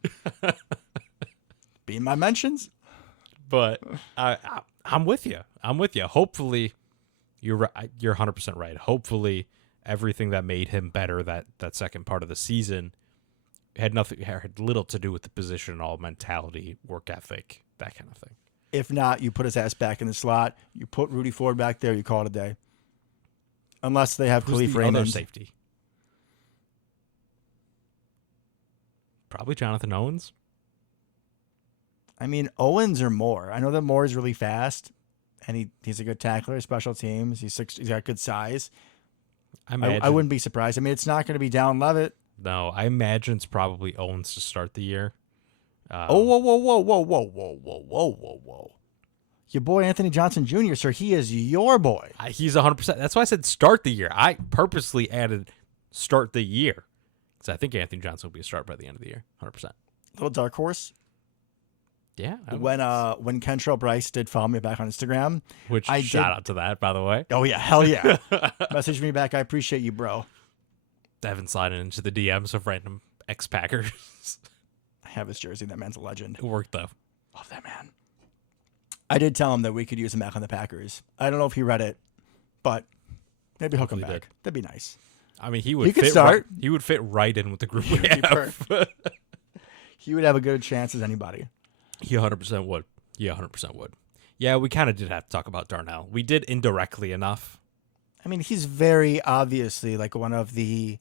Be in my mentions. But I'm with you. I'm with you. Hopefully, you're 100% right. Hopefully, everything that made him better that second part of the season had little to do with the positional mentality, work ethic, that kind of thing. If not, you put his ass back in the slot. You put Rudy Ford back there. You call it a day. Unless they have Khalif Raymond. Other safety? Probably Jonathan Owens. I mean, Owens or Moore. I know that Moore is really fast, and he's a good tackler, special teams. He's got good size. I wouldn't be surprised. I mean, it's not going to be Down Levitt. No, I imagine it's probably Owens to start the year. Whoa. Your boy Anthony Johnson Jr., sir, he is your boy. He's 100%. That's why I said start the year. I purposely added start the year because I think Anthony Johnson will be a start by the end of the year, 100%. Little dark horse. Yeah. When Kentrell Bryce did follow me back on Instagram. Shout out to that, by the way. Oh, yeah. Hell yeah. Message me back. I appreciate you, bro. Devin sliding into the DMs of random ex-Packers. I have his jersey. That man's a legend. It worked, though. Love that man. I did tell him that we could use him back on the Packers. I don't know if he read it, but maybe he'll come back. Did. That'd be nice. I mean, he would fit start. He would fit right in with the group we have. He would have a good chance as anybody. He 100% would. Yeah, 100% would. Yeah, we kind of did have to talk about Darnell. We did indirectly enough. I mean, he's very obviously like one of the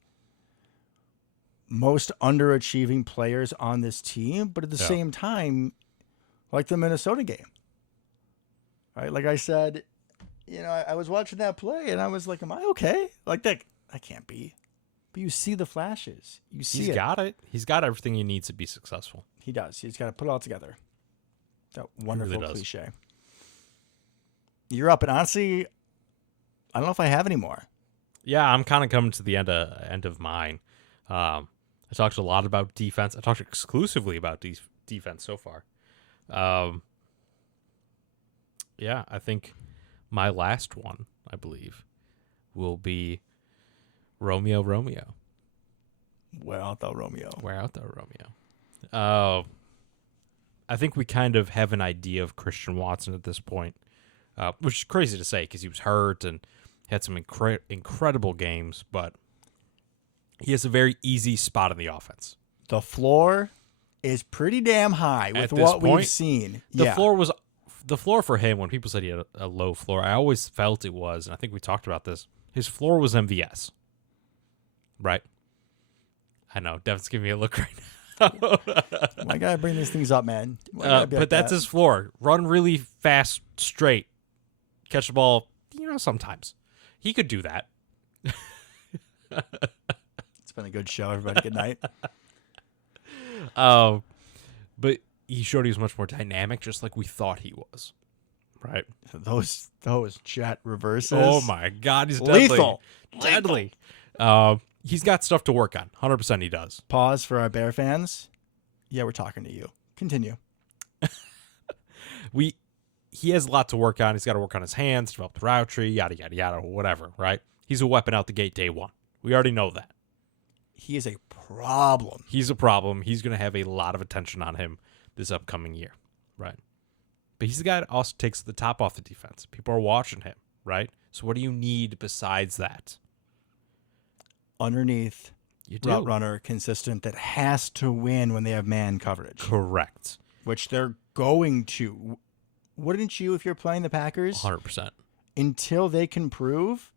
most underachieving players on this team, but at the same time, like the Minnesota game. Right? Like I said, I was watching that play and I was like, am I okay? Like that, I can't be. But you see the flashes. He's got it. He's got everything he needs to be successful. He does. He's got to put it all together. That wonderful cliche. You're up, and honestly, I don't know if I have any more. Yeah, I'm kind of coming to the end of mine. I talked a lot about defense. I talked exclusively about defense so far. Yeah, I think my last one, I believe, will be Romeo. Where art thou, Romeo? I think we kind of have an idea of Christian Watson at this point, which is crazy to say because he was hurt and had some incredible games, but he has a very easy spot in the offense. The floor is pretty damn high with what we've seen. The floor for him, when people said he had a low floor, I always felt it was, and I think we talked about this, his floor was MVS. Right? I know. Devin's giving me a look right now. I gotta bring these things up, man. But that's his floor. Run really fast, straight. Catch the ball, sometimes. He could do that. It's been a good show, everybody. Good night. But he showed he was much more dynamic, just like we thought he was. Right? Those jet reverses. Oh my God, he's deadly. Deadly. He's got stuff to work on. 100% he does. Pause for our Bear fans. Yeah, we're talking to you. Continue. He has a lot to work on. He's got to work on his hands, develop the route tree, yada, yada, yada, whatever, right? He's a weapon out the gate day one. We already know that. He is a problem. He's a problem. He's going to have a lot of attention on him this upcoming year, right? But he's the guy that also takes the top off the defense. People are watching him, right? So what do you need besides that? Underneath, route runner, consistent, that has to win when they have man coverage. Correct. Which they're going to. Wouldn't you, if you're playing the Packers? 100%. Until they can prove,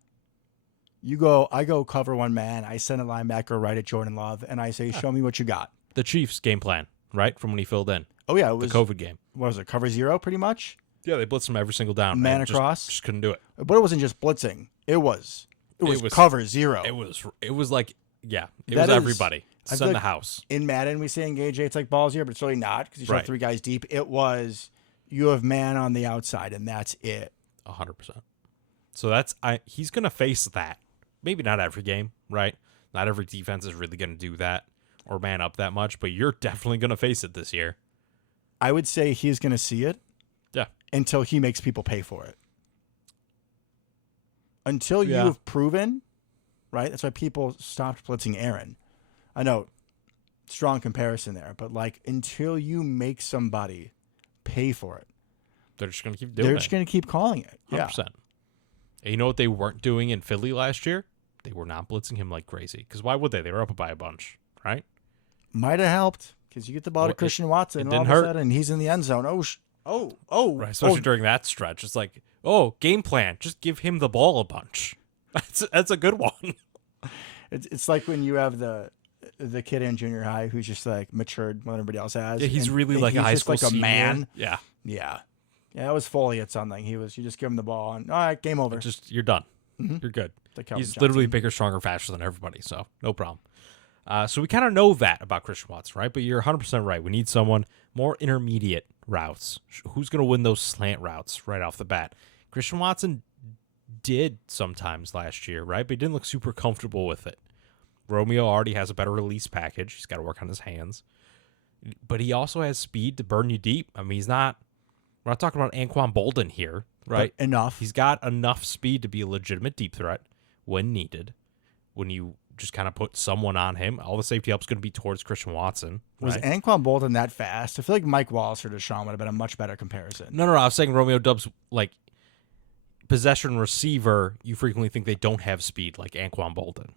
I go cover one man, I send a linebacker right at Jordan Love, and I say, show me what you got. The Chiefs game plan, right? From when he filled in. Oh, yeah. It was the COVID game. What was it, cover zero, pretty much? Yeah, they blitzed him every single down. Man across. Just couldn't do it. But it wasn't just blitzing. It was cover zero. It was like, yeah, it was everybody. Send the house. In Madden, we say engage 8's like balls here, but it's really not because you shot 3 guys deep. It was, you have man on the outside, and that's it. 100%. So he's going to face that. Maybe not every game, right? Not every defense is really going to do that or man up that much, but you're definitely going to face it this year. I would say he's going to see it. Yeah. Until he makes people pay for it. Until you've proven, right? That's why people stopped blitzing Aaron. I know, strong comparison there, but like until you make somebody pay for it, they're just going to keep doing it. They're just going to keep calling it. 100%. And you know what they weren't doing in Philly last year? They were not blitzing him like crazy. Because why would they? They were up by a bunch, right? Might have helped because you get the ball to Christian Watson and all of a sudden he's in the end zone. Right, especially during that stretch. It's like, game plan. Just give him the ball a bunch. That's a good one. It's like when you have the kid in junior high who's just like matured when everybody else has. Yeah, he's really like a high school senior. A man. Yeah. Yeah. Yeah, that was Foley at something. You just give him the ball and all right, game over. You're done. Mm-hmm. You're good. Like he's literally bigger, stronger, faster than everybody, so no problem. So we kind of know that about Christian Watson, right? But you're 100% right. We need someone more intermediate routes. Who's going to win those slant routes right off the bat? Christian Watson did sometimes last year, right? But he didn't look super comfortable with it. Romeo already has a better release package. He's got to work on his hands. But he also has speed to burn you deep. I mean, we're not talking about Anquan Bolden here, right? But enough. He's got enough speed to be a legitimate deep threat when needed. When you just kind of put someone on him, all the safety help's going to be towards Christian Watson. Was Anquan Bolden that fast? I feel like Mike Wallace or Deshaun would have been a much better comparison. No. I was saying Romeo Doubs, like, possession receiver, you frequently think they don't have speed like Anquan Bolden.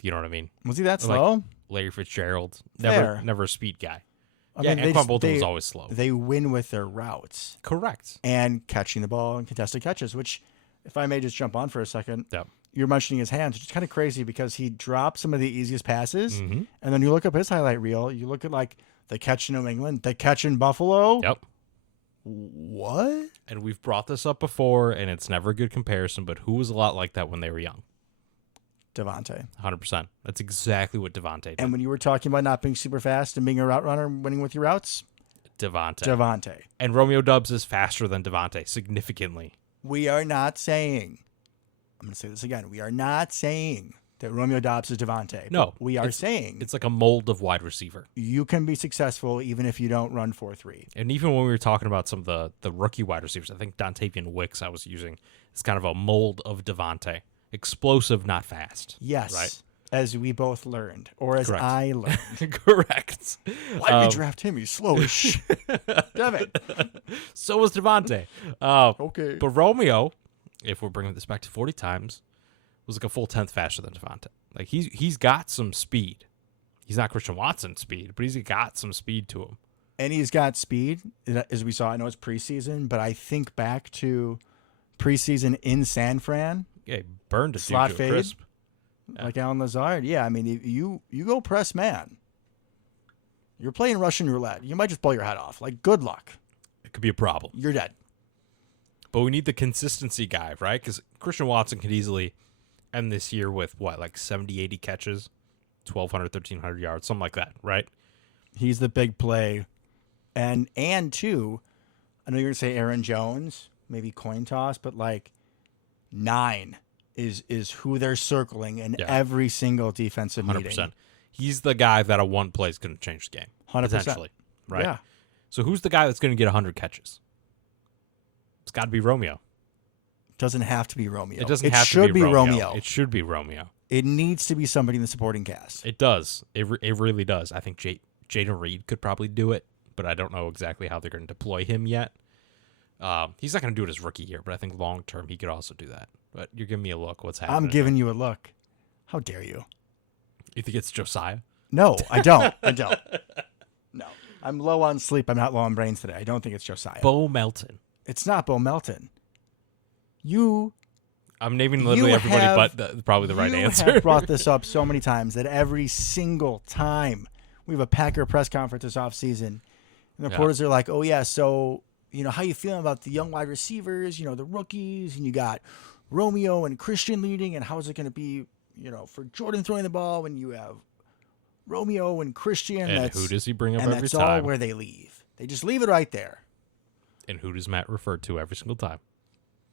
You know what I mean? Was he that slow? Like Larry Fitzgerald. Fair. Never a speed guy. I mean, Anquan Bolden was always slow. They win with their routes. Correct. And catching the ball and contested catches, which, if I may just jump on for a second, you're mentioning his hands, which is kind of crazy because he dropped some of the easiest passes. Mm-hmm. And then you look up his highlight reel, you look at like the catch in New England, the catch in Buffalo. Yep. What? And we've brought this up before, and it's never a good comparison, but who was a lot like that when they were young? Devontae. 100%. That's exactly what Devontae did. And when you were talking about not being super fast and being a route runner, winning with your routes? Devontae. And Romeo Doubs is faster than Devontae, significantly. We are not saying, I'm going to say this again, we are not saying that Romeo Doubs is Devontae. No. We are saying it's like a mold of wide receiver. You can be successful even if you don't run 4.3. And even when we were talking about some of the rookie wide receivers, I think Dontavian Wicks I was using, it's kind of a mold of Devontae. Explosive, not fast. Yes. Right? As we both learned, or as Correct. I learned. Correct. Why did we draft him? He's slow as shit. Damn it. So was Devontae. Okay. But Romeo, if we're bringing this back to 40 times, was like a full 10th faster than Devontae. Like he's got some speed. He's not Christian Watson speed, but he's got some speed to him. And he's got speed, as we saw. I know it's preseason, but I think back to preseason in San Fran. Yeah, he burned a slot dude to fade, a crisp. like Alan Lazard. Yeah, I mean, if you go press man, you're playing Russian roulette. You might just blow your head off. Like, good luck. It could be a problem. You're dead. But we need the consistency guy, right? Because Christian Watson could easily end this year with, what, 70, 80 catches, 1,200, 1,300 yards, something like that, right? He's the big play. And too, I know you're going to say Aaron Jones, maybe coin toss, but 9 is who they're circling in every single defensive 100%. meeting. He's the guy that a one play is going to change the game. 100%. Potentially, right? Yeah. So who's the guy that's going to get 100 catches? It's got to be Romeo. Doesn't have to be Romeo. It doesn't have to be Romeo. It should be Romeo. It needs to be somebody in the supporting cast. It does. It really does. I think Jaden Reed could probably do it, but I don't know exactly how they're going to deploy him yet. He's not going to do it his rookie year, but I think long term he could also do that. But you're giving me a look. What's happening? I'm giving you a look. How dare you? You think it's Josiah? No, I don't. No. I'm low on sleep. I'm not low on brains today. I don't think it's Josiah. Bo Melton. It's not Bo Melton. I'm naming literally everybody but probably the right answer. You have brought this up so many times that every single time we have a Packer press conference this offseason, and the reporters are like, oh, yeah, so, how you feeling about the young wide receivers, the rookies, and you got Romeo and Christian leading, and how is it going to be, for Jordan throwing the ball when you have Romeo and Christian? And who does he bring up every time? And that's all where they leave. They just leave it right there. And who does Matt refer to every single time?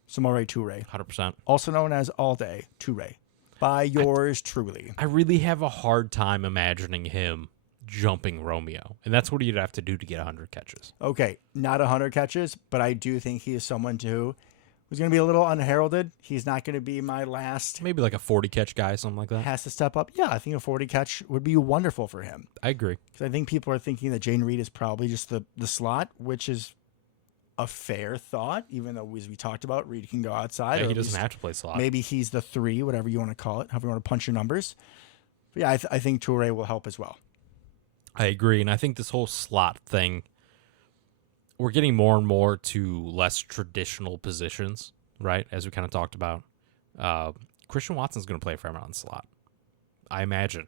Samori Toure, 100%. also known as All Day Toure, by yours truly. I really have a hard time imagining him jumping Romeo, and that's what he'd have to do to get 100 catches. Okay, not 100 catches, but I do think he is someone who's going to be a little unheralded. He's not going to be my last. Maybe like a 40 catch guy, something like that. Has to step up. Yeah, I think a 40 catch would be wonderful for him. I agree. Because I think people are thinking that Jaden Reed is probably just the slot, which is a fair thought, even though, as we talked about, Reed can go outside. Yeah, he doesn't have to play slot. Maybe he's the 3, whatever you want to call it, however you want to punch your numbers. But yeah, I think Toure will help as well. I agree, and I think this whole slot thing, we're getting more and more to less traditional positions, right, as we kind of talked about. Christian Watson's going to play a fair amount in slot, I imagine.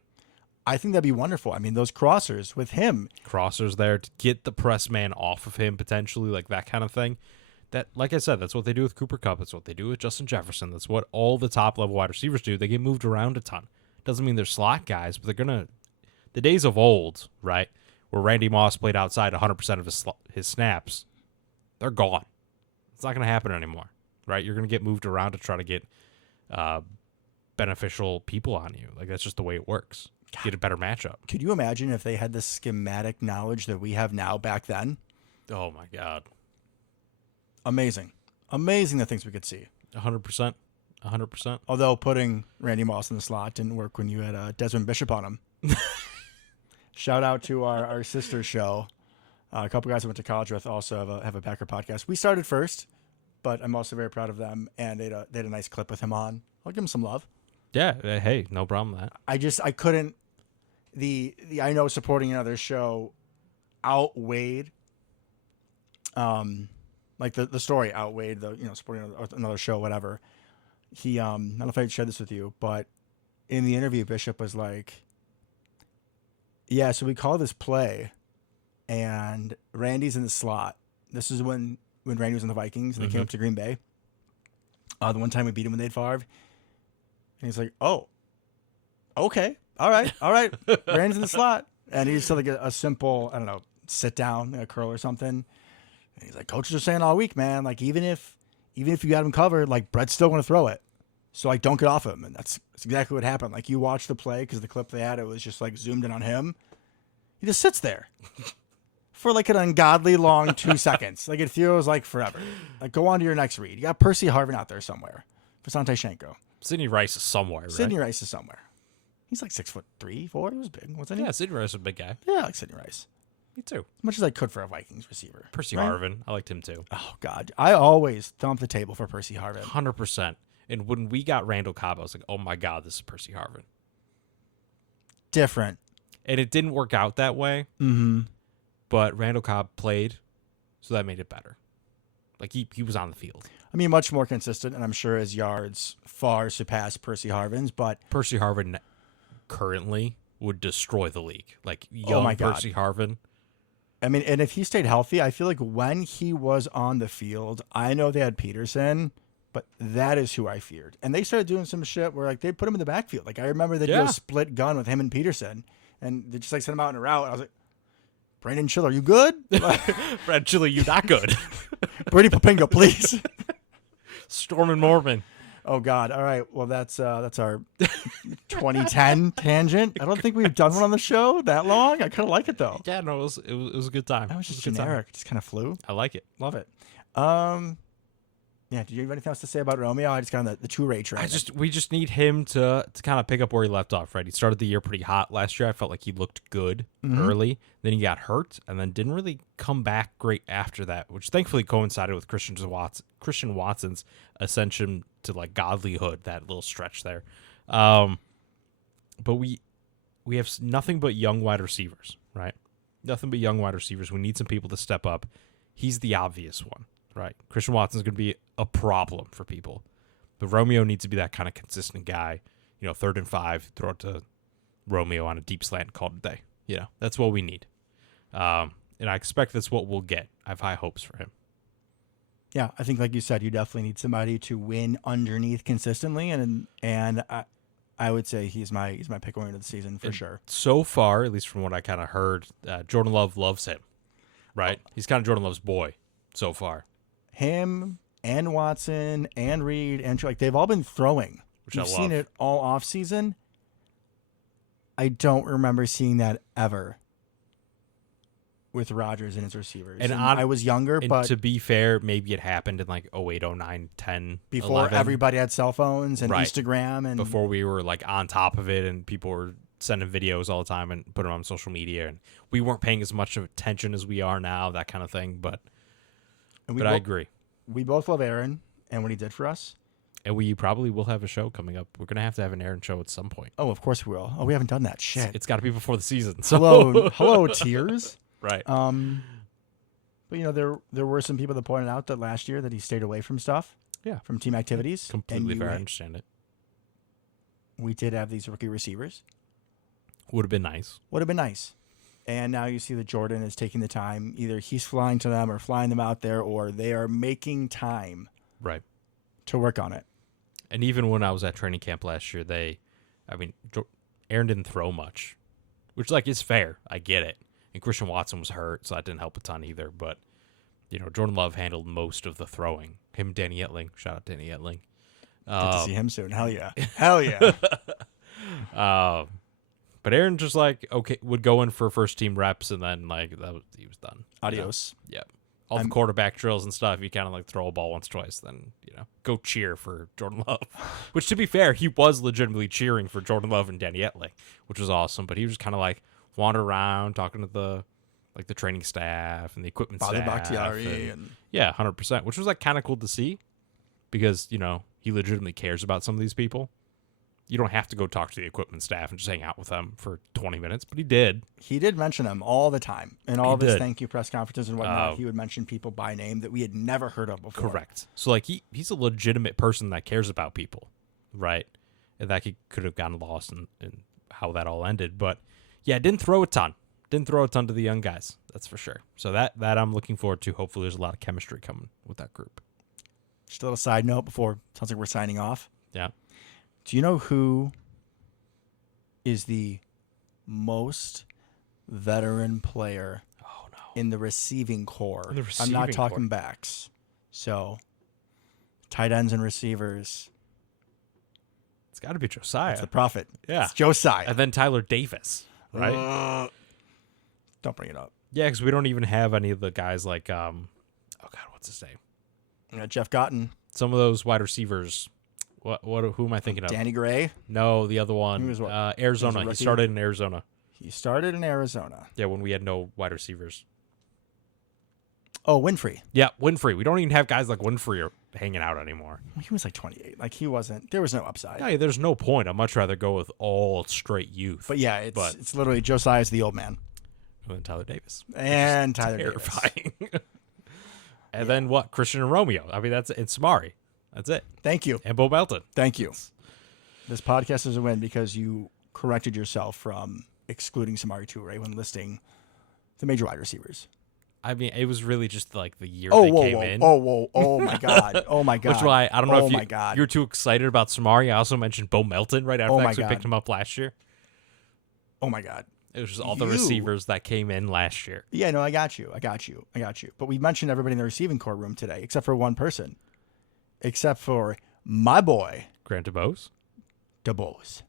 I think that'd be wonderful. I mean, those crossers with him. Crossers there to get the press man off of him, potentially, like that kind of thing. That, like I said, that's what they do with Cooper Kupp. That's what they do with Justin Jefferson. That's what all the top-level wide receivers do. They get moved around a ton. Doesn't mean they're slot guys, but they're going to... The days of old, right, where Randy Moss played outside 100% of his snaps, they're gone. It's not going to happen anymore, right? You're going to get moved around to try to get beneficial people on you. Like, that's just the way it works. Get a better matchup. Could you imagine if they had the schematic knowledge that we have now back then? Oh, my God. Amazing. Amazing the things we could see. 100%. 100%. Although putting Randy Moss in the slot didn't work when you had Desmond Bishop on him. Shout out to our sister show. A couple guys I went to college with also have a Packer podcast. We started first, but I'm also very proud of them, and they had a nice clip with him on. I'll give him some love. Yeah, hey, no problem with that. I couldn't. I know supporting another show outweighed, like the story outweighed the supporting another show, whatever. I don't know if I shared this with you, but in the interview, Bishop was like, yeah, so we call this play, and Randy's in the slot. This is when Randy was in the Vikings, and they came up to Green Bay. The one time we beat him when they had Favre. And he's like, oh, okay, all right. Randy's in the slot. And he just said like a simple, I don't know, sit down, a curl or something. And he's like, coaches are saying all week, man, like even if you got him covered, like Brett's still going to throw it. So like, don't get off of him. And that's exactly what happened. Like you watch the play, because the clip they had, it was just like zoomed in on him. He just sits there for like an ungodly long 2 seconds. Like it feels like forever. Like go on to your next read. You got Percy Harvin out there somewhere. Vasante Shenko. Sidney Rice is somewhere, right? Sidney Rice is somewhere. He's like 6'3", 4". He was big, wasn't he? Yeah, Sidney Rice is a big guy. Yeah, I like Sidney Rice. Me too. As much as I could for a Vikings receiver. Percy right? Harvin. I liked him too. Oh, God. I always thump the table for Percy Harvin. 100%. And when we got Randall Cobb, I was like, oh my God, this is Percy Harvin. Different. And it didn't work out that way. Mm-hmm. But Randall Cobb played, so that made it better. Like, he was on the field. I mean, much more consistent, and I'm sure his yards far surpass Percy Harvin's, but... Percy Harvin currently would destroy the league. Like, young Percy Harvin. I mean, and if he stayed healthy, I feel like when he was on the field, I know they had Peterson, but that is who I feared. And they started doing some shit where, like, they put him in the backfield. Like, I remember they did a split gun with him and Peterson, and they just, like, sent him out in a route. I was like, Brandon Schiller, you good? Brad Schiller, you not good. Brady Papingo, please. Stormin' Mormon. Oh God! All right. Well, that's our 2010 tangent. I don't think we've done one on the show that long. I kind of like it though. Yeah, no, it was a good time. That was just generic. Just kind of flew. I like it. Love it. Yeah. Do you have anything else to say about Romeo? I just got on the Toure train. We just need him to kind of pick up where he left off. Right. He started the year pretty hot last year. I felt like he looked good early. Then he got hurt, and then didn't really come back great after that, which thankfully coincided with Christian Watson's ascension to like godlyhood. That little stretch there. But we have nothing but young wide receivers. Right. Nothing but young wide receivers. We need some people to step up. He's the obvious one. Right. Christian Watson's going to be a problem for people. But Romeo needs to be that kind of consistent guy. 3rd and 5, throw it to Romeo on a deep slant and call it a day. That's what we need. And I expect that's what we'll get. I have high hopes for him. Yeah, I think like you said, you definitely need somebody to win underneath consistently. And I would say he's my pick going into the season for sure. So far, at least from what I kind of heard, Jordan Love loves him. Right? He's kind of Jordan Love's boy so far. Him, and Watson and Reed and like they've all been throwing. Which We've I seen love. it all off season. I don't remember seeing that ever with Rodgers and his receivers. And I was younger, And but to be fair, maybe it happened in like 08, 09, 10, before 11, everybody had cell phones and Right. Instagram and before we were like on top of it and people were sending videos all the time and putting them on social media, and we weren't paying as much attention as we are now, that kind of thing. But I agree. We both love Aaron and what he did for us. And we probably will have a show coming up. We're gonna have to have an Aaron show at some point. Oh, of course we will. Oh, we haven't done that. Shit. It's got to be before the season. So. Hello, tears. Right. But you know, there were some people that pointed out that last year that he stayed away from stuff. Yeah. From team activities. Completely fair. I understand it. We did have these rookie receivers. Would have been nice. Would have been nice. And now you see that Jordan is taking the time. Either he's flying to them or flying them out there, or they are making time Right. to work on it. And even when I was at training camp last year, Aaron didn't throw much, which like is fair. I get it. And Christian Watson was hurt, so that didn't help a ton either. But, you know, Jordan Love handled most of the throwing. Him and Danny Etling. Shout out Danny Etling. Get to see him soon. Hell yeah. Hell yeah. But Aaron just like, would go in for first team reps, and then like he was done. Adios. You know? Yeah. All the quarterback drills and stuff, you kind of like throw a ball once, twice, then, you know, go cheer for Jordan Love. Which, to be fair, he was legitimately cheering for Jordan Love and Danny Etling, which was awesome. But he was just kind of like wander around, talking to the training staff and the equipment Father staff. Bakhtiari and yeah, 100%, which was like kind of cool to see because, you know, he legitimately cares about some of these people. You don't have to go talk to the equipment staff and just hang out with them for 20 minutes, but he did. He did mention them all the time. In all of his did. thank you press conferences and whatnot, he would mention people by name that we had never heard of before. Correct. So, like, he's a legitimate person that cares about people, right? And that could have gotten lost in how that all ended. But, yeah, didn't throw a ton. Didn't throw a ton to the young guys, that's for sure. So that I'm looking forward to. Hopefully there's a lot of chemistry coming with that group. Just a little side note before, sounds like we're signing off. Yeah. Do you know who is the most veteran player in the receiving core? I'm not talking backs. So, tight ends and receivers. It's got to be Josiah. It's the prophet. Yeah. It's Josiah. And then Tyler Davis, right? Don't bring it up. Yeah, because we don't even have any of the guys like, what's his name? You got Jeff Gotten. Some of those wide receivers. Who am I thinking of? Danny Gray? No, the other one. He was what? Arizona. He started in Arizona. He started in Arizona. Yeah, when we had no wide receivers. Oh, Winfrey. Yeah, Winfrey. We don't even have guys like Winfrey hanging out anymore. He was like 28. Like, he wasn't. There was no upside. Yeah, there's no point. I'd much rather go with all straight youth. But yeah, it's literally Josiah's the old man. And Tyler Davis. And Tyler terrifying. Davis. And then what? Christian and Romeo. I mean, that's it. And Samari. That's it. Thank you. And Bo Melton. Thank you. This podcast is a win because you corrected yourself from excluding Samari Toure when listing the major wide receivers. I mean, it was really just like the year they came in. Oh my God. Oh my God. Which why I don't know if God. you're too excited about Samari. I also mentioned Bo Melton right after that because we picked him up last year. Oh my God. It was just all the receivers that came in last year. Yeah, no, I got you. But we mentioned everybody in the receiving core room today, except for one person. Except for my boy. Grant DeBose? DeBose.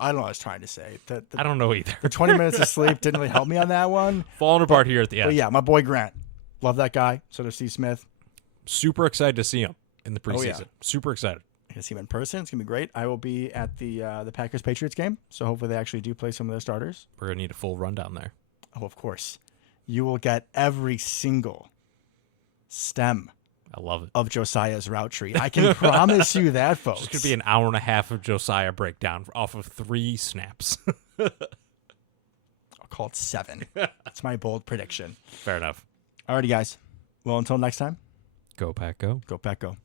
I don't know what I was trying to say. I don't know either. The 20 minutes of sleep didn't really help me on that one. Falling apart here at the end. But yeah, my boy Grant. Love that guy. So does Steve Smith. Super excited to see him in the preseason. Oh, yeah. Super excited. I can see him in person. It's going to be great. I will be at the Packers-Patriots game, so hopefully they actually do play some of their starters. We're going to need a full rundown there. Oh, of course. You will get every single stem I love it. of Josiah's route tree. I can promise you that, folks. It's going to be an hour and a half of Josiah breakdown off of 3 snaps. I'll call it 7. That's my bold prediction. Fair enough. Alrighty, guys. Well, until next time. Go Pack Go. Go Pack Go.